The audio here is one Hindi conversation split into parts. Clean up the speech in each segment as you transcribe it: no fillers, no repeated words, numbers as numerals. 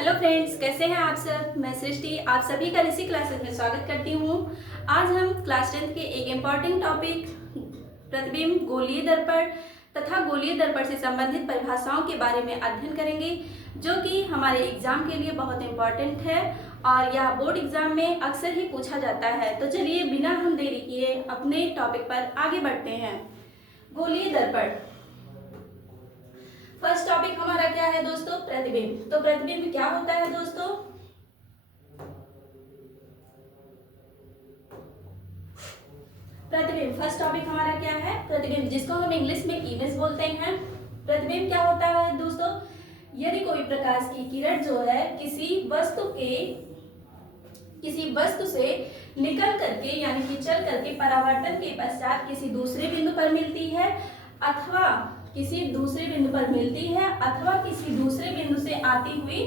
हेलो फ्रेंड्स, कैसे हैं आप सब। मैं सृष्टि आप सभी का ऋषि क्लासेस में स्वागत करती हूँ। आज हम क्लास 10 के एक इम्पॉर्टेंट टॉपिक प्रतिबिंब, गोलीय दर्पण तथा गोलीय दर्पण से संबंधित परिभाषाओं के बारे में अध्ययन करेंगे, जो कि हमारे एग्जाम के लिए बहुत इम्पॉर्टेंट है और यह बोर्ड एग्जाम में अक्सर ही पूछा जाता है। तो चलिए बिना हम देरी किए अपने टॉपिक पर आगे बढ़ते हैं। गोलीय दर्पण। फर्स्ट टॉपिक हमारा क्या है दोस्तों? प्रतिबिंब। तो प्रतिबिंब क्या होता है दोस्तों? प्रतिबिंब फर्स्ट टॉपिक हमारा क्या है? प्रतिबिंब, जिसको हम इंग्लिश में इमेज बोलते हैं। प्रतिबिंब क्या होता है दोस्तों? यदि कोई प्रकाश की किरण जो है किसी वस्तु से निकल करके यानी कि चल करके परावर्तन के पश्चात किसी दूसरे बिंदु पर मिलती है अथवा किसी दूसरे बिंदु से आती हुई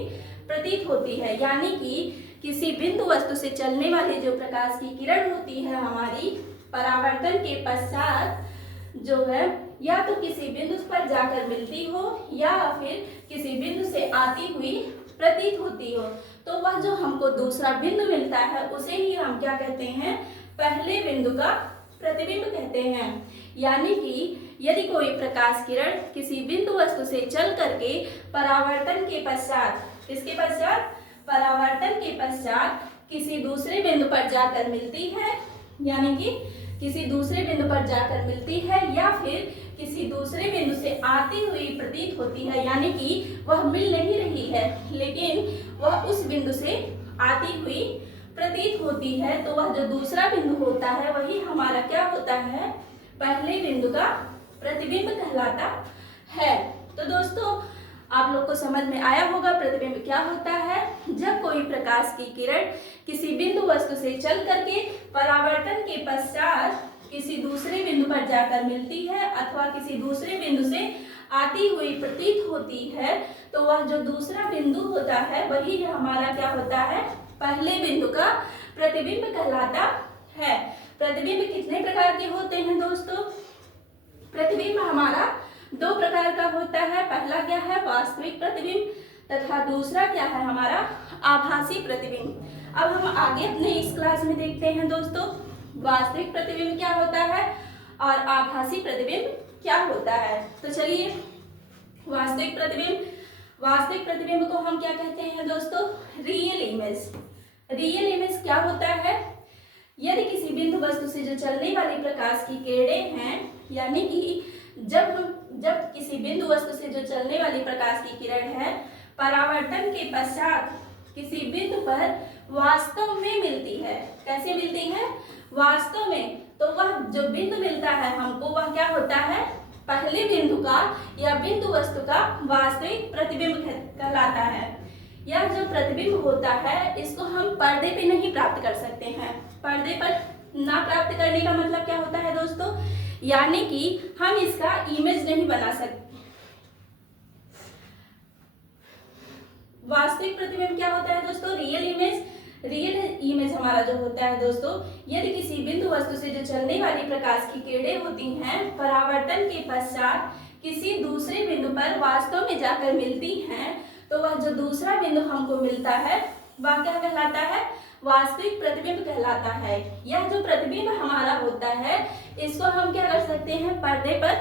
प्रतीत होती है, यानी कि किसी बिंदु वस्तु से चलने वाली जो प्रकाश की किरण होती है हमारी परावर्तन के पश्चात जो है या तो किसी बिंदु पर जाकर मिलती हो या फिर किसी बिंदु से आती हुई प्रतीत होती हो, तो वह जो हमको दूसरा बिंदु मिलता है उसे ही हम क्या कहते हैं? पहले बिंदु का प्रतिबिंब कहते हैं। यानी कि यदि कोई प्रकाश किरण किसी बिंदु वस्तु से चल करके परावर्तन के पश्चात परावर्तन के पश्चात किसी दूसरे बिंदु पर जाकर मिलती है, यानी कि किसी दूसरे बिंदु पर जाकर मिलती है या फिर किसी दूसरे बिंदु से आती हुई प्रतीत होती है, यानी कि वह मिल नहीं रही है लेकिन वह उस बिंदु से आती हुई प्रतीत होती है, तो वह जो दूसरा बिंदु होता है वही हमारा क्या होता है? पहले बिंदु का प्रतिबिंब कहलाता है। तो दोस्तों आप लोग को समझ में आया होगा प्रतिबिंब क्या होता है। जब कोई प्रकाश की किरण किसी बिंदु वस्तु से चल करके परावर्तन के पश्चात किसी दूसरे बिंदु पर जाकर मिलती है अथवा किसी दूसरे बिंदु से आती हुई प्रतीत होती है, तो वह जो दूसरा बिंदु होता है वही हमारा क्या होता है? पहले बिंदु का प्रतिबिंब कहलाता है। प्रतिबिंब कितने प्रकार के होते हैं दोस्तों? प्रतिबिंब हमारा दो प्रकार का होता है। पहला क्या है? वास्तविक प्रतिबिंब तथा दूसरा क्या है हमारा? आभासी प्रतिबिंब। अब हम आगे अपने इस क्लास में देखते हैं दोस्तों वास्तविक प्रतिबिंब क्या होता है और आभासी प्रतिबिंब क्या होता है। तो चलिए वास्तविक प्रतिबिंब को हम क्या कहते हैं दोस्तों? Real image. रियल इमेज क्या होता है? यदि किसी बिंदु वस्तु से जो चलने वाली प्रकाश की किरणें हैं, यानी कि जब किसी बिंदु वस्तु से जो चलने वाली प्रकाश की किरण है परावर्तन के पश्चात किसी बिंदु पर वास्तव में मिलती है। कैसे मिलती है? वास्तव में। तो वह जो बिंदु मिलता है हमको वह क्या होता है? पहले बिंदु का या बिंदु वस्तु का वास्तविक प्रतिबिंब कहलाता है। यह जो प्रतिबिंब होता है इसको हम पर्दे पे नहीं प्राप्त कर सकते हैं। पर्दे पर ना प्राप्त करने का मतलब क्या होता है दोस्तों? यानी कि हम इसका इमेज नहीं बना सकते। वास्तविक प्रतिबिंब क्या होता है दोस्तों? रियल इमेज हमारा जो होता है दोस्तों, यदि किसी बिंदु वस्तु से जो चलने वाली प्रकाश की किरणें होती हैं परावर्तन के पश्चात किसी दूसरे बिंदु पर वास्तव में जाकर मिलती हैं, तो वह जो दूसरा बिंदु हमको मिलता है वह क्या कहलाता है? वास्तविक प्रतिबिंब कहलाता है। यह जो प्रतिबिंब हमारा होता है इसको हम क्या कर सकते हैं? पर्दे पर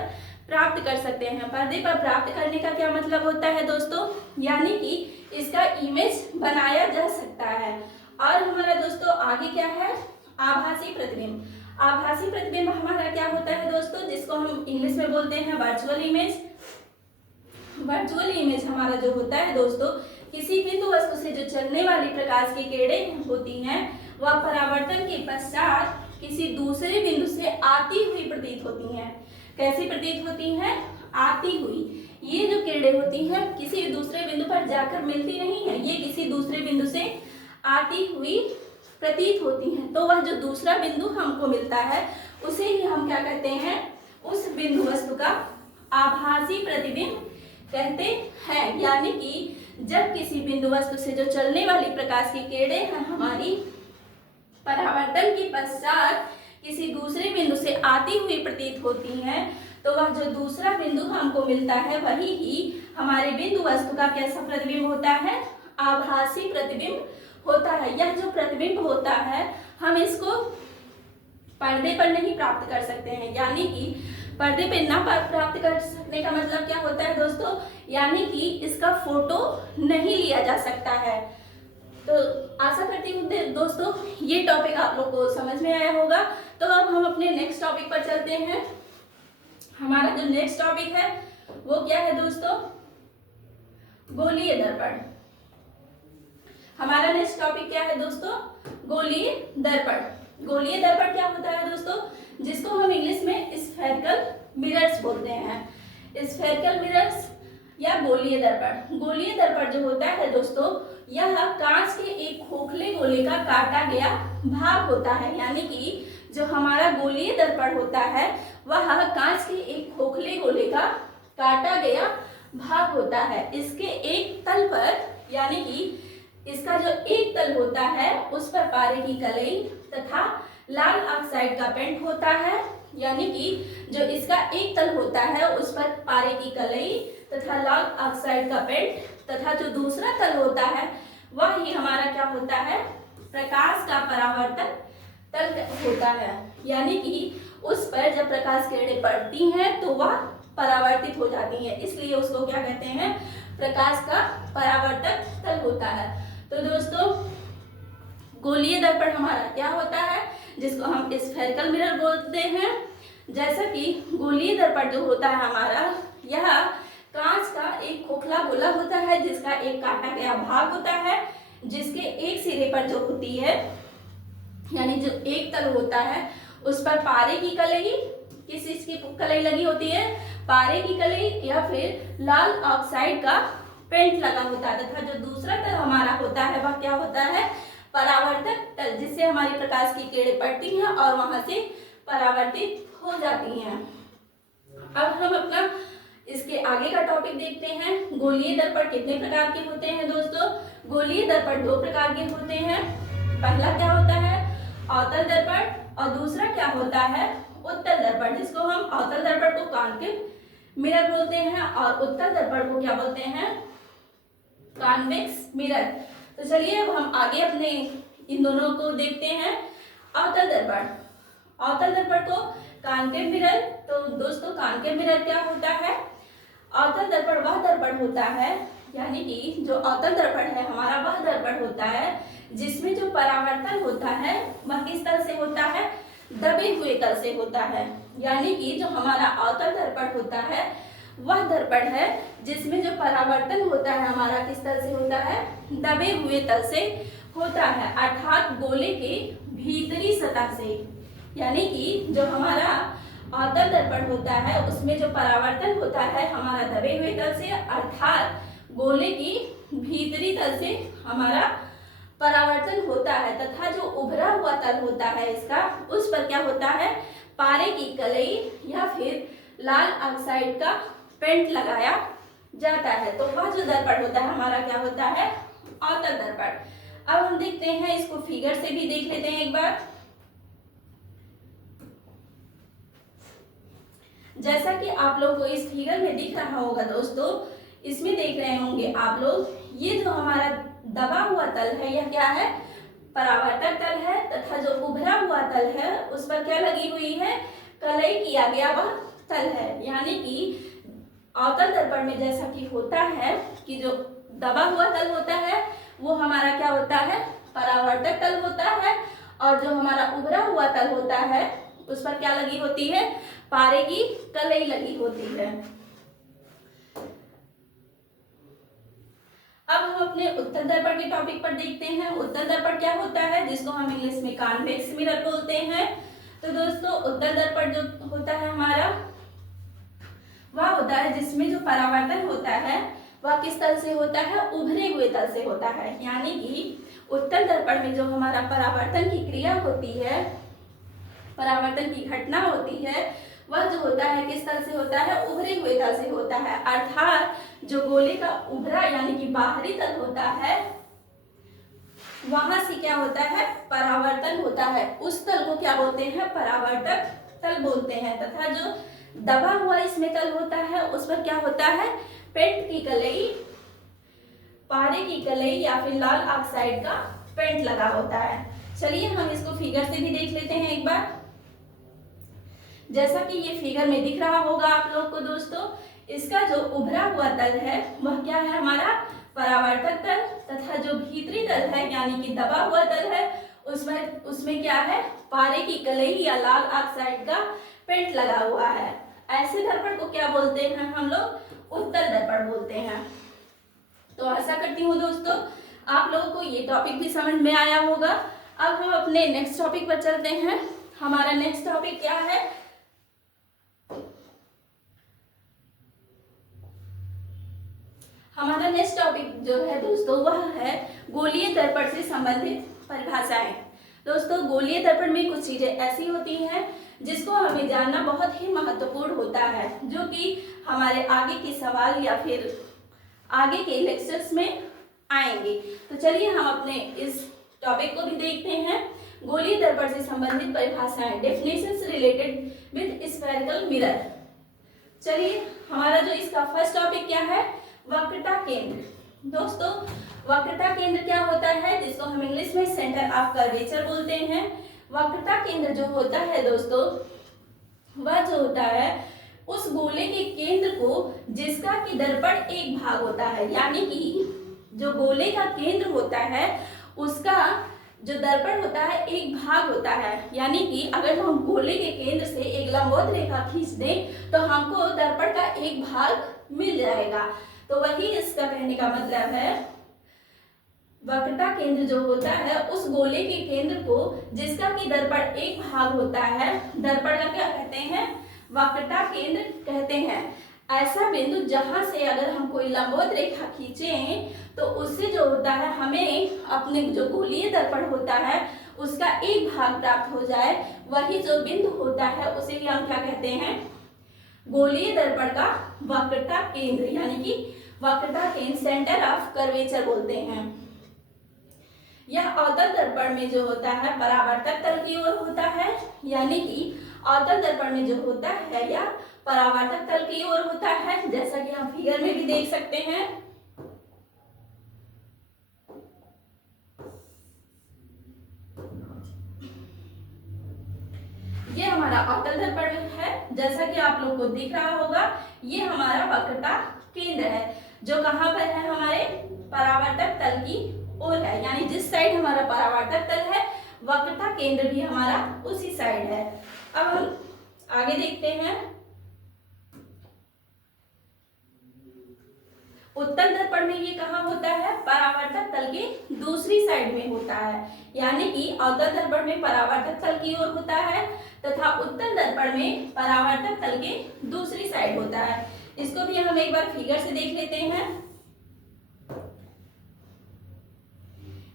प्राप्त कर सकते हैं। पर्दे पर प्राप्त करने का क्या मतलब होता है दोस्तों? यानी कि इसका इमेज बनाया जा सकता है। और हमारा दोस्तों आगे क्या है? आभासी प्रतिबिंब। आभासी प्रतिबिंब हमारा क्या होता है दोस्तों? जिसको हम इंग्लिश में बोलते हैं वर्चुअल इमेज। वर्चुअल इमेज हमारा जो होता है दोस्तों, किसी बिंदु वस्तु से जो चलने वाली प्रकाश की किरणें होती हैं वह परावर्तन के पश्चात किसी दूसरे बिंदु से आती हुई प्रतीत होती हैं। कैसी प्रतीत होती हैं? आती हुई। ये जो किरणें होती हैं किसी दूसरे बिंदु पर जाकर मिलती नहीं है, ये किसी दूसरे बिंदु से आती हुई प्रतीत होती हैं। तो वह जो दूसरा बिंदु हमको मिलता है उसे ही हम क्या कहते हैं? उस बिंदु वस्तु का आभासी प्रतिबिंब कहते हैं। यानी कि जब किसी बिंदु वस्तु से जो चलने वाली प्रकाश की किरणें हैं हमारी परावर्तन के पश्चात किसी दूसरे बिंदु से आती हुई प्रतीत होती हैं, तो वह जो दूसरा बिंदु हमको मिलता है वही ही हमारे बिंदु वस्तु का कैसा प्रतिबिंब होता है? आभासी प्रतिबिंब होता है। यह जो प्रतिबिंब होता है हम इसको पर्दे पर नहीं प्राप्त कर सकते हैं, यानी कि पर्दे पे ना प्राप्त कर सकने का मतलब क्या होता है दोस्तों, यानी कि इसका फोटो नहीं लिया जा सकता है। तो आशा करती हूँ दोस्तों ये टॉपिक आप लोग को समझ में आया होगा। तो अब हम अपने नेक्स्ट टॉपिक पर चलते हैं। हमारा जो नेक्स्ट टॉपिक है वो क्या है दोस्तों, गोलीय दर्पण। हमारा नेक्स्ट टॉपिक क्या है दोस्तों, गोलीय दर्पण। गोलीय दर्पण क्या होता है दोस्तों, जिसको हम इंग्लिश में स्फेरिकल मिरर्स बोलते हैं। स्फेरिकल मिरर्स या गोलीय दर्पण। गोलीय दर्पण जो होता है दोस्तों, यह कांच के एक खोखले गोले का काटा गया भाग होता है, यानी कि जो हमारा गोलीय दर्पण होता है वह कांच के एक खोखले गोले का काटा गया भाग होता है। इसके एक तल पर, यानी कि इसका जो एक तल होता है उस पर पारे की कलई तथा लाल ऑक्साइड का पेंट होता है, यानी कि जो इसका एक तल होता है उस पर पारे की कलई तथा लाल ऑक्साइड का पेंट, तथा जो दूसरा तल होता है वह ही हमारा क्या होता है, प्रकाश का परावर्तन तल होता है, यानी कि उस पर जब प्रकाश किरणें पड़ती हैं तो वह परावर्तित हो जाती हैं, इसलिए उसको क्या कहते हैं, प्रकाश का परावर्तक तल होता है। तो दोस्तों गोलीय दर्पण हमारा क्या होता है, जिसको हम स्फेरिकल मिरर बोलते हैं। जैसा कि गोलीय दर्पण जो होता है हमारा, यह कांच का एक खोखला गोला होता है जिसका एक काटा गया भाग होता है, जिसके एक सिरे पर जो होती है, यानी जो एक तल होता है उस पर पारे की कलई, किस चीज की कलई लगी होती है, पारे की कलई या फिर लाल ऑक्साइड का पेंट लगा होता है, तथा जो दूसरा तल हमारा होता है वह क्या होता है, परावर्तक तल, जिससे हमारी प्रकाश की किरणें पड़ती हैं और वहां से परावर्तित हो जाती हैं। अब हम अपना इसके आगे का टॉपिक देखते हैं। गोलीय दर्पण कितने प्रकार के होते हैं दोस्तों, गोलीय दर्पण दो प्रकार के होते हैं। पहला क्या होता है, अवतल दर्पण, और दूसरा क्या होता है, उत्तल दर्पण, जिसको हम अवतल दर्पण को कॉन्केव मिरर बोलते हैं और उत्तल दर्पण को क्या बोलते हैं, कॉन्वेक्स मिरर। तो चलिए अब हम आगे अपने इन दोनों को देखते हैं। अवतल दर्पण, अवतल दर्पण को कॉन्केव मिरर। तो दोस्तों कॉन्केव मिरर क्या होता है, अवतल दर्पण वह दर्पण होता है, यानी कि जो अवतल दर्पण है हमारा वह दर्पण होता है जिसमें जो परावर्तन होता है वह किस तरह से होता है, दबे हुए तल से होता है। यानी कि जो हमारा अवतल दर्पण होता है वह दर्पण है जिसमें जो परावर्तन होता है हमारा किस तरह से होता है, दबे हुए तल से होता है, अर्थात गोले के भीतरी सतह से। यानी कि जो हमारा अवतल दर्पण होता है उसमें जो परावर्तन होता है हमारा दबे हुए तल से, अर्थात गोले की भीतरी तल से हमारा परावर्तन होता है, तथा जो उभरा हुआ तल होता है इसका, उस पर क्या होता है, पारे की कलई या फिर लाल ऑक्साइड का पेंट लगाया जाता है। तो वह जो दर्पण होता है हमारा क्या होता है, अवतल दर्पण। अब हम देखते हैं इसको फिगर से भी देख लेते हैं एक बार। जैसा कि आप लोग को इस फिगर में दिख रहा होगा दोस्तों, इसमें देख रहे होंगे आप लोग, ये जो हमारा दबा हुआ तल है यह क्या है, परावर्तक तल है, तथा जो उभरा हुआ तल है उस पर क्या लगी हुई है, कलई किया गया वह तल है। यानी कि अवतल दर्पण में जैसा कि होता है कि जो दबा हुआ तल होता है वो हमारा क्या होता है, परावर्तक तल होता है, और जो हमारा उभरा हुआ तल होता है उस पर क्या लगी होती है, पारे की कलई लगी होती है। अब हम अपने उत्तल दर्पण के टॉपिक पर देखते हैं। उत्तल दर्पण क्या होता है, जिसको हम इंग्लिश में कॉन्वेक्स मिरर बोलते हैं। तो दोस्तों उत्तल दर्पण जो होता है हमारा वह होता है जिसमें जो परावर्तन होता है वह किस तल से होता है, उभरे हुए तल से होता है। यानी कि उत्तल दर्पण में जो हमारा परावर्तन की क्रिया होती है, परावर्तन की घटना होती है, वह जो होता है किस तल से होता है, उभरे हुए तल से होता है, अर्थात जो गोले का उभरा यानी कि बाहरी तल होता है वहां से क्या होता है, परावर्तन होता है, उस तल को क्या बोलते हैं, परावर्तक तल बोलते हैं। तथा जो दबा हुआ इसमें तल होता है उस पर क्या होता है, पेंट की कलई पारे की कलई या फिर लाल ऑक्साइड का पेंट लगा होता है। चलिए हम इसको फिगर से भी देख लेते हैं एक बार। जैसा कि ये फिगर में दिख रहा होगा आप लोग को दोस्तों, इसका जो उभरा हुआ तल है वह क्या है, हमारा परावर्तक तल, तथा जो भीतरी तल है यानी कि दबा हुआ तल है उसमें क्या है, पारे की कलई या लाल ऑक्साइड का पेंट लगा हुआ है। ऐसे दर्पण को क्या बोलते हैं हम लोग, उत्तल दर्पण बोलते हैं। तो आशा करती हूँ दोस्तों आप लोगों को ये टॉपिक भी समझ में आया होगा। अब हम अपने नेक्स्ट टॉपिक पर चलते हैं। हमारा नेक्स्ट टॉपिक क्या है, हमारा नेक्स्ट टॉपिक जो है दोस्तों वह है गोलीय दर्पण से संबंधित परिभाषाएं। दोस्तों गोलीय दर्पण में कुछ चीजें ऐसी होती हैं जिसको हमें जानना बहुत ही महत्वपूर्ण होता है, जो कि हमारे आगे के सवाल या फिर आगे के लेक्चर्स में आएंगे। तो चलिए हम अपने इस टॉपिक को भी देखते हैं। गोलीय दर्पण से संबंधित परिभाषाएं, definitions related with spherical mirror. चलिए हमारा जो इसका फर्स्ट टॉपिक क्या है, वक्रता केंद्र। दोस्तों वक्रता केंद्र क्या होता है, जिसको हम इंग्लिश में सेंटर ऑफ कर्वेचर बोलते हैं। वक्रता केंद्र जो होता है दोस्तों, वह जो होता है उस गोले के केंद्र को जिसका कि दर्पण एक भाग होता है, यानी कि जो गोले का केंद्र होता है उसका जो दर्पण होता है एक भाग होता है। यानी कि अगर हम गोले के केंद्र से एक लंबवत रेखा खींच दें तो हमको दर्पण का एक भाग मिल जाएगा। तो वही इसका कहने का मतलब है, वक्रता केंद्र जो होता है उस गोले के केंद्र को जिसका कि दर्पण एक भाग होता है, दर्पण का क्या कहते हैं, वक्रता केंद्र कहते हैं। ऐसा बिंदु जहां से अगर हम कोई लंबवत रेखा खींचें तो उससे जो होता है हमें अपने जो गोलीय दर्पण होता है उसका एक भाग प्राप्त हो जाए, वही जो बिंदु होता है उसे भी हम क्या कहते हैं, गोलीय दर्पण का वक्रता केंद्र यानी कि वक्रता केंद्र, सेंटर ऑफ कर्वेचर बोलते हैं। यह अवतल दर्पण में जो होता है परावर्तक तल की ओर होता है, यानी कि अवतल दर्पण में जो होता है या परावर्तक तल की ओर होता है, जैसा कि हम फिगर में भी देख सकते हैं। ये हमारा अवतल दर्पण है, जैसा कि आप लोग को दिख रहा होगा। ये हमारा वक्रता केंद्र है जो कहाँ पर है, हमारे परावर्तक तल की ओर है, यानी जिस साइड हमारा परावर्तक तल है वक्रता केंद्र भी हमारा उसी साइड है। अब हम आगे देखते हैं। उत्तल दर्पण में ये कहाँ होता है, परावर्तक तल के दूसरी साइड में होता है, यानी कि अवतल दर्पण में परावर्तक तल की ओर होता है तथा उत्तल दर्पण में परावर्तक तल के दूसरी साइड होता है। इसको भी हम एक बार फिगर से देख लेते हैं।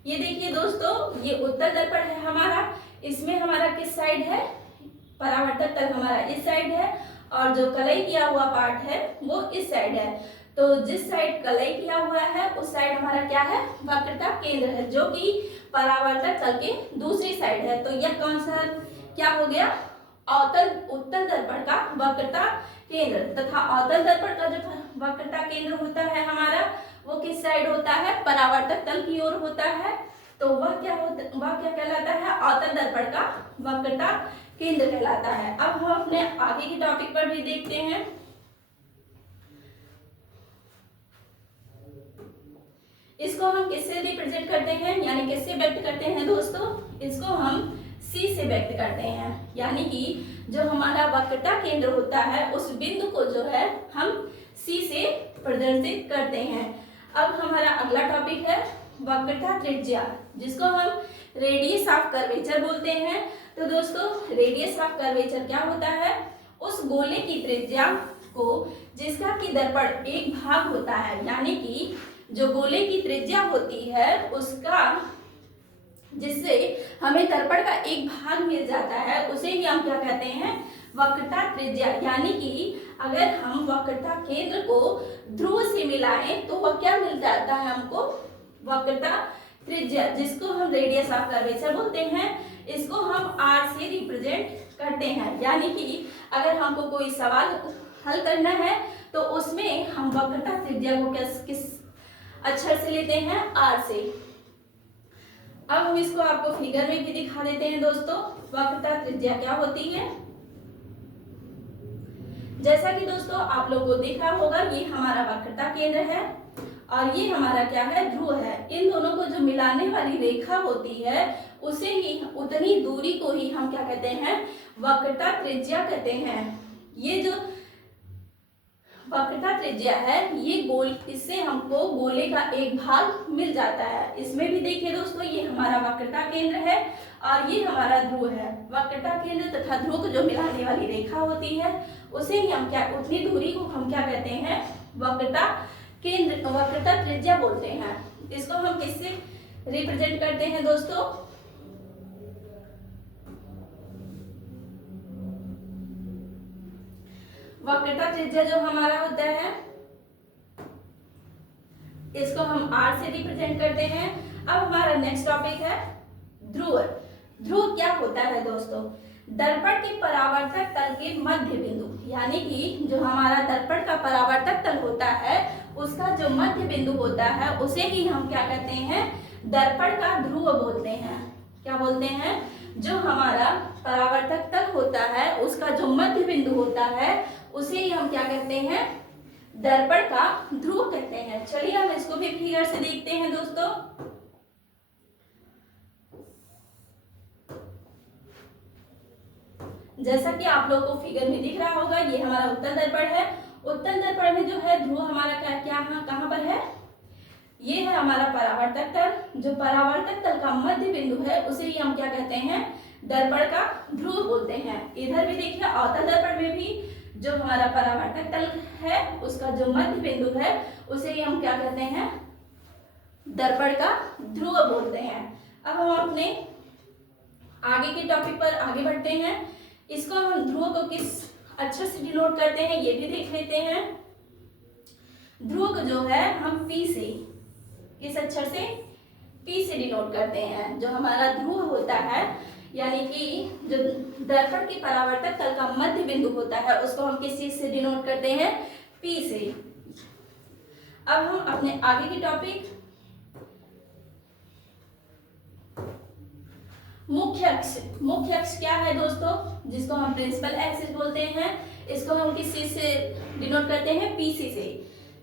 ये देखिए दोस्तों, ये उत्तल दर्पण है हमारा, इसमें हमारा किस साइड है, परावर्तक तल हमारा इस साइड है और जो कलई किया हुआ पार्ट है वो इस साइड है। तो जिस साइड कलई किया हुआ है उस साइड हमारा क्या है, वक्रता केंद्र है, जो कि परावर्तक तल के दूसरी साइड है। तो यह कौन सा क्या हो गया, उत्तल दर्पण का वक्रता केंद्र, तथा अवतल दर्पण का जो वक्रता केंद्र होता है हमारा वो किस साइड होता है, परावर्तक तल की ओर होता है। तो वह क्या कहलाता है, अवतल दर्पण का वक्रता केंद्र कहलाता है। अब हम अपने आगे के टॉपिक पर भी देखते हैं। इसको हम किससे रिप्रेजेंट करते हैं, यानी किससे व्यक्त करते हैं दोस्तों, इसको हम सी से व्यक्त करते हैं, यानी कि जो हमारा वक्रता केंद्र होता है उस बिंदु को जो है हम सी से प्रदर्शित करते हैं। अब हमारा अगला टॉपिक है वक्रता त्रिज्या, जिसको हम रेडियस ऑफ कर्वेचर बोलते हैं। तो दोस्तों रेडियस ऑफ कर्वेचर क्या होता है, उस गोले की त्रिज्या को जिसका कि दर्पण एक भाग होता है, यानी कि जो गोले की त्रिज्या होती है उसका जिससे हमें दर्पण का एक भाग मिल जाता है उसे ही हम क्या कहते हैं, वक्रता त्रिज्या। यानी कि अगर हम वक्रता केंद्र को ध्रुव से मिलाएं तो वह क्या मिल जाता है हमको, वक्रता त्रिज्या, जिसको हम रेडियस ऑफ कर्वेचर बोलते हैं। इसको हम आर से रिप्रेजेंट करते हैं, यानी कि अगर हमको कोई सवाल हल करना है तो उसमें हम वक्रता त्रिज्या को किस अक्षर से लेते हैं आर से। अब हम इसको आपको फिगर में भी दिखा देते हैं दोस्तों, वक्रता त्रिज्या क्या होती है। जैसा कि दोस्तों आप लोगों को दिख रहा होगा, ये हमारा वक्रता केंद्र है और ये हमारा क्या है, ध्रुव है। इन दोनों को जो मिलाने वाली रेखा होती है उसे ही, उतनी दूरी को ही हम क्या कहते हैं, वक्रता त्रिज्या कहते हैं। ये जो वक्रता त्रिज्या है ये गोल, इससे हमको गोले का एक भाग मिल जाता है। इसमें भी देखिए दोस्तों, ये हमारा वक्रता केंद्र है और ये हमारा ध्रुव है। वक्रता केंद्र तथा ध्रुव को जो मिलाने वाली रेखा होती है उसे ही हम क्या, उतनी दूरी को हम क्या कहते हैं, वक्रता केंद्र, वक्रता त्रिज्या बोलते हैं। इसको हम किससे रिप्रेजेंट करते हैं दोस्तों, वक्रता त्रिज्या जो हमारा होता है इसको हम आर से रिप्रेजेंट करते हैं। अब हमारा नेक्स्ट टॉपिक है ध्रुव। ध्रुव क्या होता है दोस्तों, दर्पण के परावर्तक तल के मध्य बिंदु, यानी कि जो हमारा दर्पण का परावर्तक तल होता है उसका जो मध्य बिंदु होता है उसे ही हम क्या कहते हैं, दर्पण का ध्रुव बोलते हैं। क्या बोलते हैं, जो हमारा परावर्तक तल होता है उसका जो मध्य बिंदु होता है उसे ही हम क्या कहते हैं, दर्पण का ध्रुव कहते हैं। चलिए हम इसको भी फिगर से देखते हैं दोस्तों। जैसा कि आप लोगों को फिगर में दिख रहा होगा, ये हमारा उत्तल दर्पण है। उत्तल दर्पण में जो है ध्रुव हमारा क्या क्या कहाँ पर है, ये है हमारा परावर्तक तल। जो परावर्तक तल का मध्य बिंदु है उसे ही हम क्या कहते हैं, दर्पण का ध्रुव बोलते हैं। इधर भी देखिए अवतल दर्पण में भी जो हमारा परावर्तक तल है उसका जो मध्य बिंदु है उसे ही हम क्या कहते हैं, दर्पण का ध्रुव बोलते हैं। अब हम अपने आगे के टॉपिक पर आगे बढ़ते हैं। इसको हम ध्रुव को किस अक्षर से डिनोट करते हैं ये भी देख लेते हैं। ध्रुव को जो है हम पी से, किस अक्षर से, पी से डिनोट करते हैं। जो हमारा ध्रुव होता है यानी कि जो दर्पण के परावर्तक तल का मध्य बिंदु होता है उसको हम किस चीज से डिनोट करते हैं, पी से। अब हम अपने आगे की टॉपिक मुख्य अक्ष। मुख्य अक्ष क्या है दोस्तों, जिसको हम प्रिंसिपल एक्सिस बोलते हैं। इसको हम किस चीज से डिनोट करते हैं, पीसी से।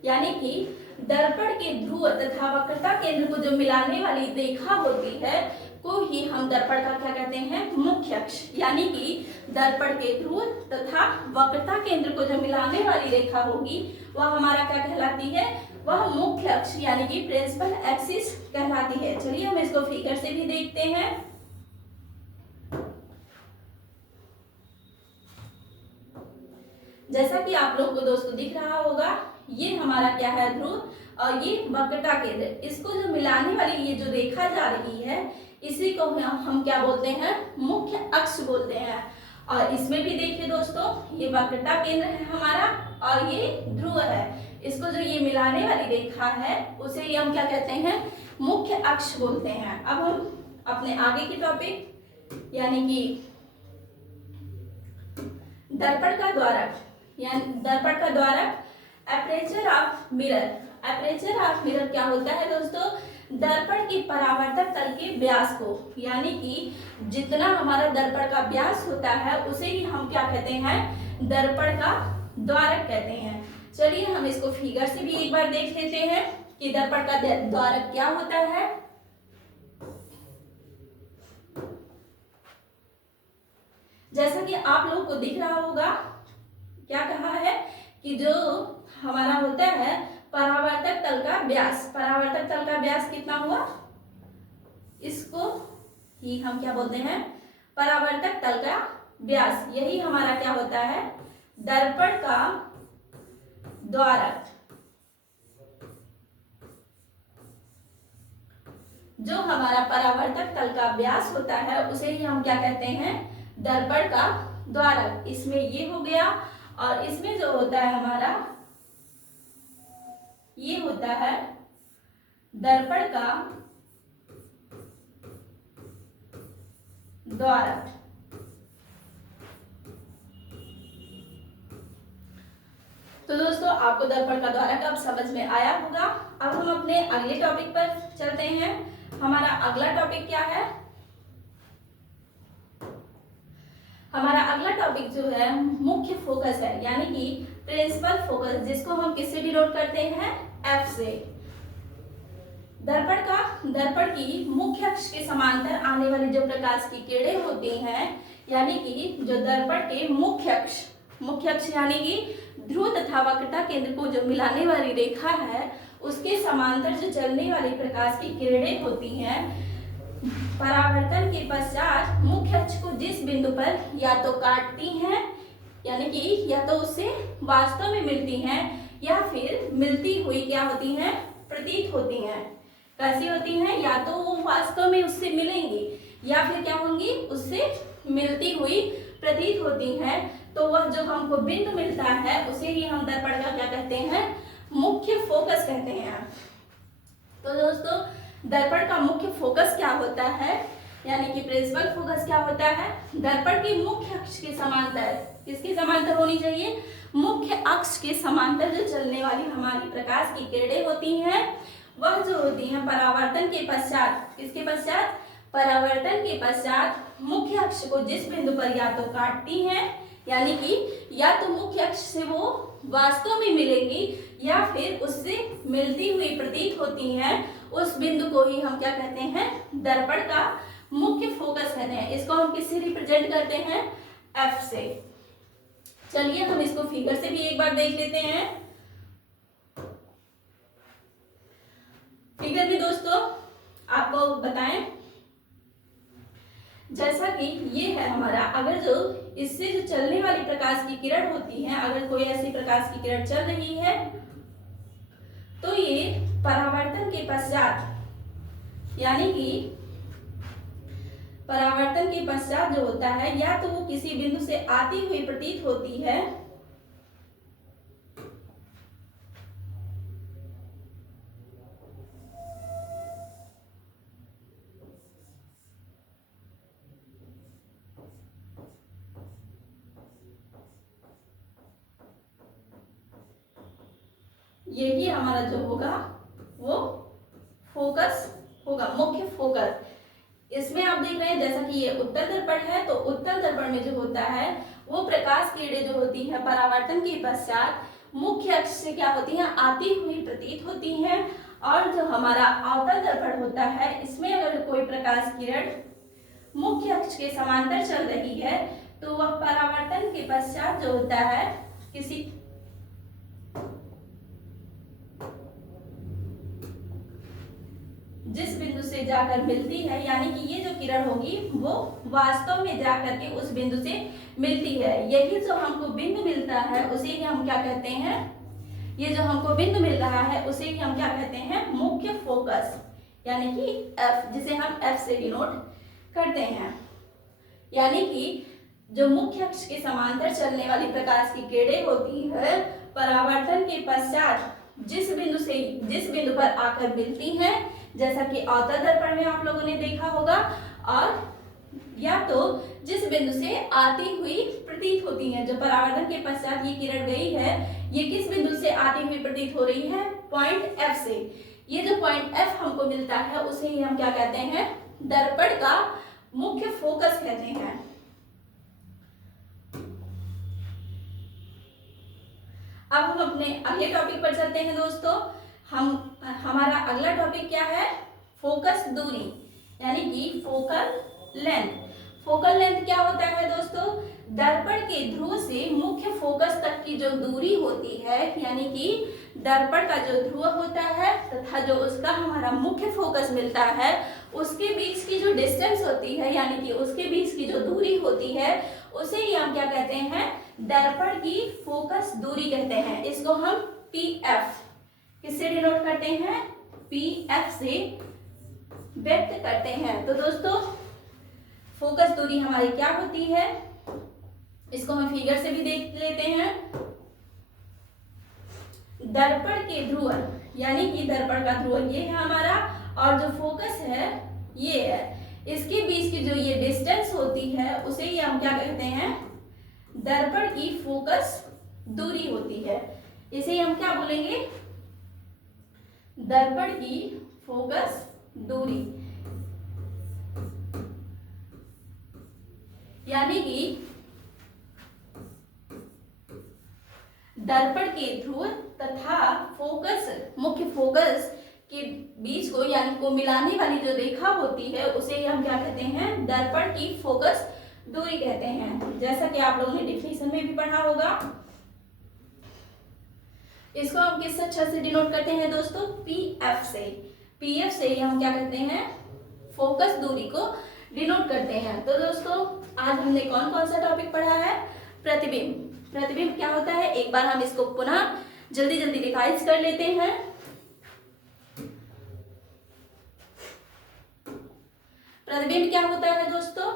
यानी कि दर्पण के ध्रुव तथा वक्रता केंद्र को जो मिलाने वाली रेखा होती है को ही हम दर्पण का क्या कहते हैं, मुख्य अक्ष। यानी कि दर्पण के ध्रुव तथा वक्रता केंद्र को जो मिलाने वाली रेखा होगी वह हमारा क्या कहलाती है, वह मुख्य अक्ष यानी कि प्रिंसिपल एक्सिस कहलाती है। चलिए हम इसको फिगर से भी देखते हैं। जैसा कि आप लोग को दोस्तों दिख रहा होगा, ये हमारा क्या है, ध्रुव और ये वक्रता केंद्र। इसको जो मिलाने वाली ये जो रेखा जा रही है इसी को हम क्या बोलते हैं, मुख्य अक्ष बोलते हैं। और इसमें भी देखिए दोस्तों, ये वक्रता केंद्र है हमारा और ये ध्रुव है। इसको जो ये मिलाने वाली रेखा है उसे ही हम क्या कहते हैं, मुख्य अक्ष बोलते हैं। अब हम अपने आगे की टॉपिक यानी कि दर्पण का द्वारक, यानी दर्पण का द्वारक, aperture of mirror. Aperture of mirror क्या होता है दोस्तों, दर्पण के परावर्तक तल के व्यास को, यानी कि जितना हमारा दर्पण का व्यास होता है उसे ही हम क्या कहते हैं, दर्पण का द्वारक कहते हैं। चलिए हम इसको फिगर से भी एक बार देख लेते हैं कि दर्पण का द्वारक क्या होता है। जैसा कि आप लोग को दिख रहा होगा, क्या कहा है कि जो हमारा होता है परावर्तक तल का व्यास, परावर्तक तल का व्यास कितना हुआ, इसको ही हम क्या बोलते हैं, परावर्तक तल का व्यास। यही हमारा क्या होता है, दर्पण का द्वारक। जो हमारा परावर्तक तल का व्यास होता है उसे ही हम क्या कहते हैं, दर्पण का द्वारक। इसमें ये हो गया और इसमें जो होता है हमारा, ये होता है दर्पण का द्वारक। तो दोस्तों आपको दर्पण का द्वारक अब समझ में आया होगा। अब हम अपने अगले टॉपिक पर चलते हैं। हमारा अगला टॉपिक क्या है? हमारा अगला टॉपिक जो है मुख्य फोकस है, यानी कि प्रिंसिपल फोकस, जिसको हम किससे डिनोट करते हैं? एफ से। दर्पण की मुख्य अक्ष के समांतर आने वाली जो प्रकाश की किरणें होती हैं, यानी कि जो दर्पण के मुख्य अक्ष यानी कि ध्रुव तथा वक्रता केंद्र को जो मिलाने वाली रेखा है, उसके समांतर जो चलने वाली प्रकाश की किरणें होती हैं, परावर्तन के पश्चात मुख्य अक्ष को जिस बिंदु पर या तो काटती हैं, यानी कि या तो उससे वास्तव में मिलती हैं, या फिर मिलती हुई क्या होती हैं? प्रतीत होती हैं। कैसी होती हैं? या तो वो वास्तव में उससे मिलेंगी, या फिर क्या होंगी? उससे मिलती हुई प्रतीत होती हैं। तो वह जो हमको बिंदु मिलता है उसे ही हम दर्पण का क्या कहते हैं? मुख्य फोकस कहते हैं। तो दोस्तों, दर्पण का मुख्य फोकस क्या होता है, यानी कि प्रिंसिपल फोकस क्या होता है? दर्पण के मुख्य अक्ष के समांतर, किसके समांतर होनी चाहिए? मुख्य अक्ष के समांतर जो चलने वाली हमारी प्रकाश की किरणें होती हैं, वह जो होती हैं परावर्तन के पश्चात, किसके पश्चात? परावर्तन के पश्चात मुख्य अक्ष को जिस बिंदु पर या तो काटती हैं, यानी कि या तो मुख्य अक्ष से वो वास्तव में मिलेंगी, या फिर उससे मिलती हुई प्रतीत होती हैं, उस बिंदु को ही हम क्या कहते हैं? दर्पण का मुख्य फोकस कहते हैं। इसको हम किससे रिप्रेजेंट करते हैं? एफ से। चलिए हम इसको फिगर से भी एक बार देख लेते हैं। फिगर भी दोस्तों आपको बताएं, जैसा कि ये है हमारा, अगर जो इससे जो चलने वाली प्रकाश की किरण होती है, अगर कोई ऐसी प्रकाश की किरण चल रही है, तो ये परावर्तन के पश्चात, यानी कि परावर्तन के पश्चात जो होता है, या तो वो किसी बिंदु से आती हुई प्रतीत होती है, यही हमारा जो होगा वो फोकस होगा, मुख्य फोकस। इसमें आप देख रहे हैं जैसा कि ये उत्तल दर्पण है, तो उत्तल दर्पण में जो होता है वो प्रकाश किरणें जो होती है परावर्तन के पश्चात मुख्य अक्ष से क्या होती हैं? आती हुई प्रतीत होती हैं। और जो हमारा अवतल दर्पण होता है, इसमें अगर कोई प्रकाश किरण मुख्य अक्ष के समांतर चल रही है, तो वह परावर्तन के पश्चात जो होता है किसी जिस बिंदु से जाकर मिलती है, यानी कि ये जो किरण होगी वो वास्तव में जाकर के उस बिंदु से मिलती है। यही जो हमको बिंदु मिलता है उसे ही हम क्या कहते हैं? ये जो हमको बिंदु मिल रहा है उसे ही हम क्या कहते हैं? मुख्य फोकस, यानी कि एफ, जिसे हम एफ से डिनोट करते हैं। यानी कि जो मुख्य अक्ष के समांतर चलने वाली प्रकाश की किरणें होती है, परावर्तन के पश्चात जिस बिंदु पर आकर मिलती हैं, जैसा कि अवतल दर्पण में आप लोगों ने देखा होगा, और या तो जिस बिंदु से आती हुई प्रतीत होती हैं, जो परावर्तन के पश्चात ये किरण गई है, ये किस बिंदु से आती हुई प्रतीत हो रही है? पॉइंट एफ से। ये जो पॉइंट एफ हमको मिलता है उसे ही हम क्या कहते हैं? दर्पण का मुख्य फोकस कहते हैं। अब हम अपने अगले टॉपिक पर चलते हैं दोस्तों। हमारा अगला टॉपिक क्या है? फोकस दूरी, यानी कि फोकल लेंथ। फोकल लेंथ क्या होता है दोस्तों? दर्पण के ध्रुव से मुख्य फोकस तक की जो दूरी होती है, यानी कि दर्पण का जो ध्रुव होता है तथा जो उसका हमारा मुख्य फोकस मिलता है, उसके बीच की जो डिस्टेंस होती है, यानी कि उसके बीच की जो दूरी होती है, उसे ही हम क्या कहते हैं? दर्पण की फोकस दूरी कहते हैं। इसको हम पीएफ किससे डिनोट करते हैं? पीएफ से व्यक्त करते हैं। तो दोस्तों, फोकस दूरी हमारी क्या होती है, इसको हम फिगर से भी देख लेते हैं। दर्पण के ध्रुव, यानी कि दर्पण का ध्रुव ये है हमारा, और जो फोकस है ये है, इसके बीच की जो ये डिस्टेंस होती है उसे ही हम क्या कहते हैं? दर्पण की फोकस दूरी होती है। इसे हम क्या बोलेंगे? दर्पण की फोकस दूरी, यानी कि दर्पण के ध्रुव तथा फोकस, मुख्य फोकस के बीच को यानी को मिलाने वाली जो रेखा होती है उसे हम क्या कहते हैं, दर्पण की फोकस दूरी कहते हैं। जैसा कि आप लोगों ने डेफिनेशन में भी पढ़ा होगा। इसको हम किस अक्षर से डिनोट करते हैं दोस्तों, पीएफ से। पीएफ से हम क्या करते हैं, फोकस दूरी को डिनोट करते हैं। तो दोस्तों आज हमने कौन कौन सा टॉपिक पढ़ा है, प्रतिबिंब। प्रतिबिंब क्या होता है, एक बार हम इसको पुनः जल्दी जल्दी रिवाइज कर लेते हैं। प्रतिबिंब क्या होता है दोस्तों,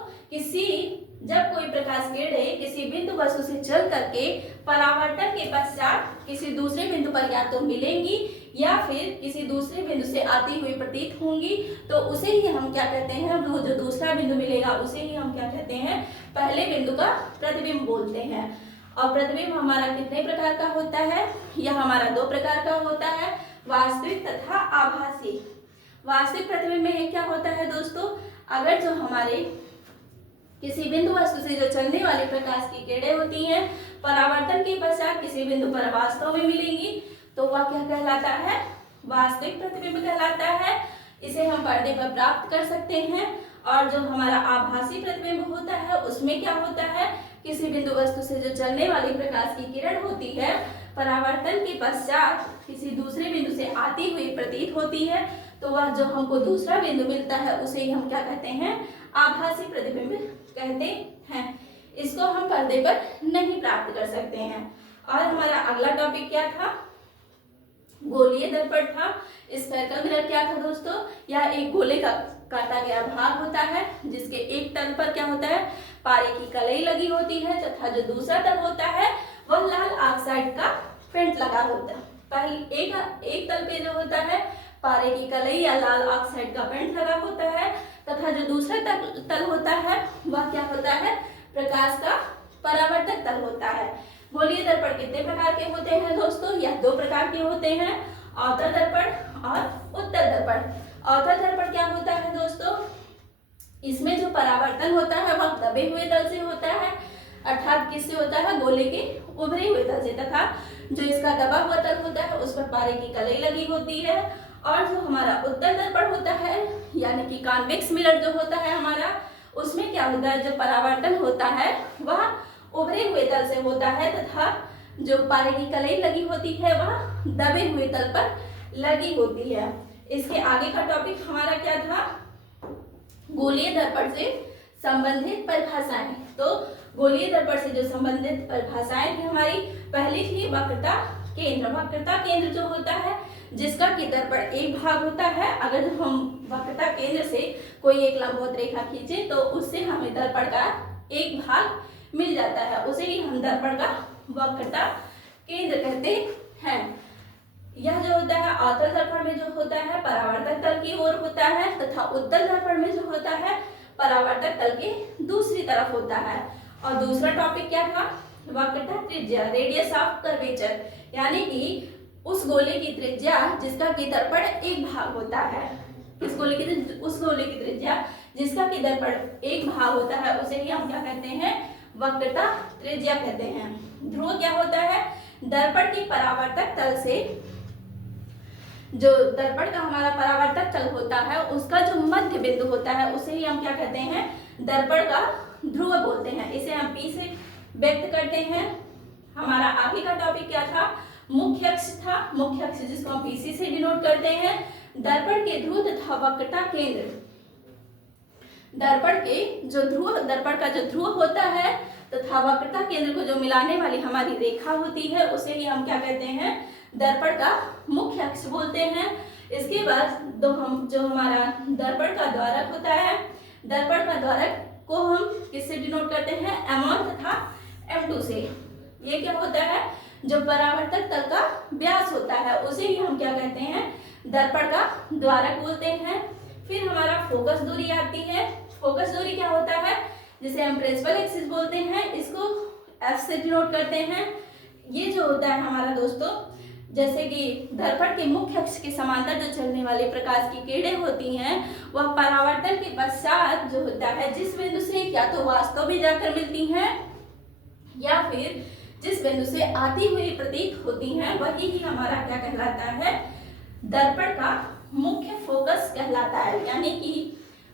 जब कोई प्रकाश किरणें किसी बिंदु वस्तु से चल करके परावर्तन के पश्चात किसी दूसरे बिंदु पर या तो मिलेंगी या फिर किसी दूसरे बिंदु से आती हुई प्रतीत होंगी, तो उसे ही हम क्या कहते हैं, वो जो दूसरा बिंदु मिलेगा उसे ही हम क्या कहते हैं, पहले बिंदु का प्रतिबिंब बोलते हैं। और प्रतिबिंब हमारा कितने प्रकार का होता है, यह हमारा दो प्रकार का होता है, वास्तविक तथा आभासी। वास्तविक प्रतिबिंब में क्या होता है दोस्तों, अगर जो हमारे किसी बिंदु वस्तु से जो चलने वाली प्रकाश की किरणें होती हैं परावर्तन के पश्चात किसी बिंदु पर वास्तव में मिलेंगी, तो वह क्या कहलाता है, वास्तविक प्रतिबिंब कहलाता है। इसे हम पर्दे पर प्राप्त कर सकते हैं। और जो हमारा आभासी प्रतिबिंब होता है उसमें क्या होता है, किसी बिंदु वस्तु से जो चलने वाली प्रकाश की किरण होती है परावर्तन के पश्चात किसी दूसरे बिंदु से आती हुई प्रतीत होती है, तो वह जो हमको दूसरा बिंदु मिलता है उसे ही हम क्या कहते हैं, आभासी प्रतिबिंब कहते हैं। इसको हम पर्दे पर नहीं प्राप्त कर सकते हैं। और हमारा अगला टॉपिक क्या था, गोलीय दर्पण था। स्फेरिकल मिरर क्या था दोस्तों, यह एक गोले का काटा गया भाग होता है जिसके एक तल पर क्या होता है, पारे की कलई लगी होती है तथा जो दूसरा तल होता है वह लाल ऑक्साइड का पेंट लगा होता है। पहले एक तल पे जो होता है पारे की कलई या लाल ऑक्साइड का पेंट लगा होता है तथा जो दूसरा तल होता है वह क्या होता है, प्रकाश का परावर्तक तल होता है। गोलीय दर्पण कितने प्रकार के होते हैं दोस्तों, यह दो प्रकार के होते हैं, अवतल दर्पण और उत्तल दर्पण। अवतल दर्पण क्या होता है दोस्तों, इसमें जो परावर्तन होता है वह दबे हुए तल से होता है, अर्थात किससे होता है, गोले के उभरे हुए तल से, तथा जो इसका दबा हुआ तल होता है उस पर पारे की कलई लगी होती है। और जो हमारा उत्तल दर्पण होता है यानी कि कॉन्वेक्स मिरर जो होता है हमारा, उसमें क्या होता है, जो परावर्तन होता है वह उभरे हुए तल से होता है तथा जो पारे की कलई लगी होती है वह दबे हुए तल पर लगी होती है। इसके आगे का टॉपिक हमारा क्या था, गोलीय दर्पण से संबंधित परिभाषाएं। तो गोलीय दर्पण से जो संबंधित परिभाषाएं थी हमारी, पहली थी वक्रता केंद्र। वक्रता केंद्र जो होता है जिसका कि दर्पण एक भाग होता है, अगर हम वक्रता केंद्र से कोई एक लंबवत रेखा खींचे तो उससे हमें दर्पण का एक भाग मिल जाता है, उसे ही हम दर्पण का वक्रता केंद्र कहते हैं। यह जो होता है अवतल दर्पण में जो होता है परावर्तक तल की ओर होता है तथा उत्तल दर्पण में जो होता है परावर्तक तल के दूसरी तरफ होता है। और दूसरा टॉपिक क्या था, वक्रता त्रिज्या, रेडियस ऑफ कर्वेचर, यानी कि उस गोले की त्रिज्या जिसका कि दर्पण एक भाग होता है, उस गोले की त्रिज्या जिसका कि दर्पण एक भाग होता है उसे ही हम क्या कहते हैं, वक्रता त्रिज्या कहते हैं। ध्रुव क्या होता है, दर्पण के परावर्तक तल से, जो दर्पण का हमारा परावर्तक तल होता है उसका जो मध्य बिंदु होता है उसे ही हम क्या कहते हैं, दर्पण का ध्रुव बोलते हैं। इसे हम पी से व्यक्त करते हैं। हमारा आगे का टॉपिक क्या था, मुख्य अक्ष था। मुख्य अक्ष जिसको हम पीसी से डिनोट करते हैं। दर्पण के ध्रुव तथा वक्रता केंद्र, दर्पण का जो ध्रुव होता है तथा वक्रता केंद्र को जो मिलाने वाली हमारी रेखा होती है उसे ही हम क्या कहते हैं, दर्पण का मुख्य अक्ष बोलते हैं। इसके बाद जो हमारा दर्पण का द्वारक होता है, दर्पण का द्वारक को हम किससे डिनोट करते हैं, M1 तथा M2 से। ये क्या होता है, जो परावर्तक तल का व्यास होता है उसे ही हम क्या कहते हैं, दर्पण का द्वारक बोलते हैं। फिर हमारा फोकस दूरी आती है। फोकस दूरी क्या होता है, जिसे हम प्रिंसिपल एक्सिस बोलते हैं, इसको F से डिनोट करते हैं। ये जो होता है हमारा दोस्तों जैसे कि दर्पण के मुख्य अक्ष के समांतर जो चलने वाली प्रकाश की किरणें होती हैं वह परावर्तन के पश्चात जो होता है जिस बिंदु से या तो वास्तव में जाकर मिलती हैं या फिर जिस बिंदु से आती हुई प्रतीत होती हैं वही ही हमारा क्या कहलाता है, दर्पण का मुख्य फोकस कहलाता है। यानी कि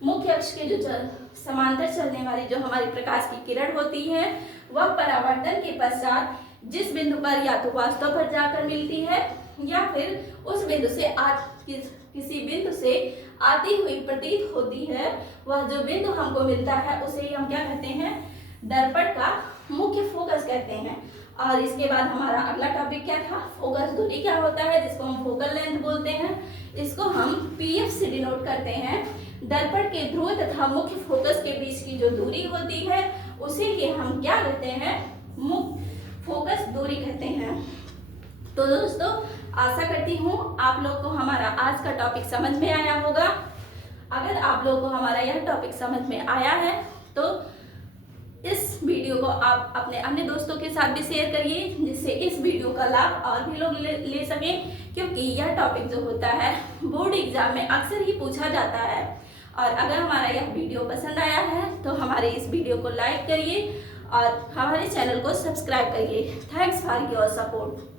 मुख्य अक्ष के जो समांतर चलने वाली जो हमारी प्रकाश की किरण होती है वह परावर्तन के पश्चात जिस बिंदु पर या तो वास्तव पर जाकर मिलती है या फिर उस बिंदु से किसी बिंदु से आती हुई प्रतीत होती है, वह जो बिंदु हमको मिलता है उसे ही हम क्या कहते हैं, दर्पण का मुख्य फोकस कहते हैं। और इसके बाद हमारा अगला टॉपिक क्या था, फोकस दूरी क्या होता है, जिसको हम फोकल लेंथ बोलते हैं। इसको हम पीएफ से डिनोट करते हैं। दर्पण के ध्रुव तथा मुख्य फोकस के बीच की जो दूरी होती है उसी के हम क्या कहते हैं, मुख्य फोकस दूरी कहते हैं। तो दोस्तों आशा करती हूँ आप लोग को हमारा आज का टॉपिक समझ में आया होगा। अगर आप लोगों को हमारा यह टॉपिक समझ में आया है तो इस वीडियो को आप अपने अन्य दोस्तों के साथ भी शेयर करिए जिससे इस वीडियो का लाभ और भी लोग ले सकें, क्योंकि यह टॉपिक जो होता है बोर्ड एग्जाम में अक्सर ही पूछा जाता है। और अगर हमारा यह वीडियो पसंद आया है तो हमारे इस वीडियो को लाइक करिए और हमारे चैनल को सब्सक्राइब करिए। Thanks for your support.